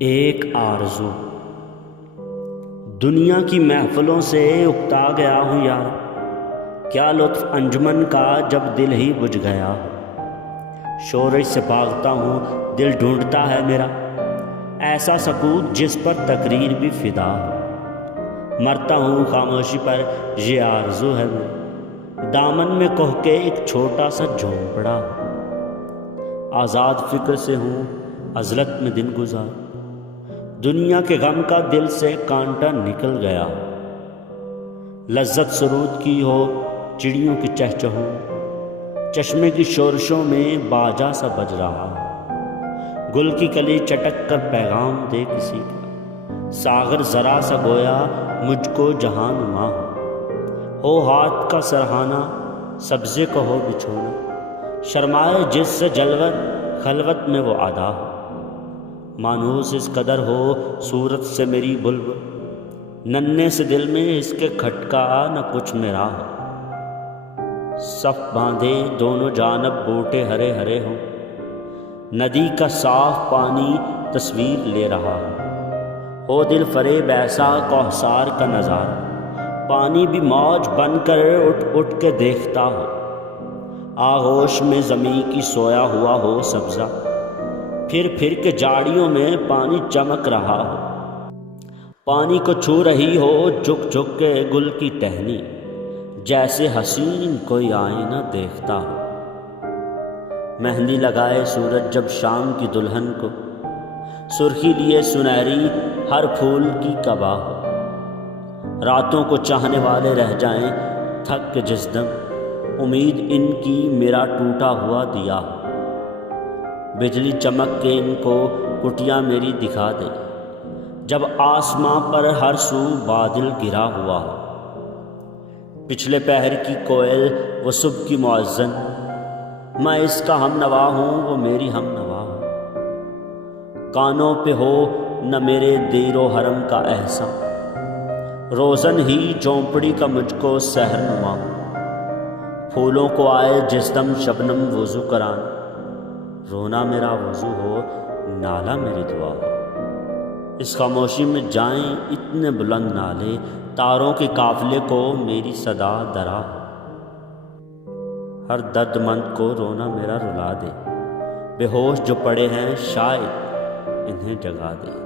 ایک آرزو۔ دنیا کی محفلوں سے اکتا گیا ہوں یار، کیا لطف انجمن کا جب دل ہی بجھ گیا۔ شورش سے بھاگتا ہوں، دل ڈھونڈتا ہے میرا ایسا سکوت جس پر تقریر بھی فدا ہو۔ مرتا ہوں خاموشی پر، یہ آرزو ہے میری، دامن میں کوہ کے ایک چھوٹا سا جھونپڑا ہو۔ آزاد فکر سے ہوں، عزلت میں دن گزار، دنیا کے غم کا دل سے کانٹا نکل گیا۔ لذت سرود کی ہو چڑیوں کی چہچہوں، چشمے کی شورشوں میں باجا سا بج رہا۔ گل کی کلی چٹک کر پیغام دے کسی کا، ساغر ذرا سا گویا مجھ کو جہاں نما ہو ہاتھ کا سرہانا، سبزے کو ہو بچھونا، شرمائے جس سے جلوت خلوت میں وہ ادا ہو۔ مانوس اس قدر ہو صورت سے میری بلبل، ننھے سے دل میں اس کے کھٹکا نہ کچھ میرا ہو۔ صف باندھے دونوں جانب بوٹے ہرے ہرے ہوں، ندی کا صاف پانی تصویر لے رہا ہو دل فریب ایسا کوثر کا نظارہ، پانی بھی موج بن کر اٹھ اٹھ کے دیکھتا ہو۔ آغوش میں زمیں کی سویا ہوا ہو سبزہ، پھر پھر کے جاڑیوں میں پانی چمک رہا ہو۔ پانی کو چھو رہی ہو جھک جھک کے گل کی ٹہنی، جیسے حسین کوئی آئینہ دیکھتا ہو۔ مہندی لگائے سورج جب شام کی دلہن کو، سرخی لیے سنہری ہر پھول کی قبا ہو۔ راتوں کو چاہنے والے رہ جائیں تھک کے جس دم، امید ان کی میرا ٹوٹا ہوا دیا ہو۔ بجلی چمک کے ان کو کٹیاں میری دکھا دے، جب آسماں پر ہر سو بادل گرا ہوا ہو۔ پچھلے پہر کی کوئل وہ صبح کی مؤذن، میں اس کا ہم نوا ہوں وہ میری ہم نوا ہو۔ کانوں پہ ہو نہ میرے دیر و حرم کا احساں، روزن ہی جھونپڑی کا مجھ کو سحر نما ہو۔ پھولوں کو آئے جس دم شبنم وضو کران، رونا میرا وضو ہو نالا میری دعا ہو۔ اس خاموشی میں جائیں اتنے بلند نالے، تاروں کے قافلے کو میری صدا درا ہو۔ ہر درد مند کو رونا میرا رلا دے، بے ہوش جو پڑے ہیں شاید انہیں جگا دے۔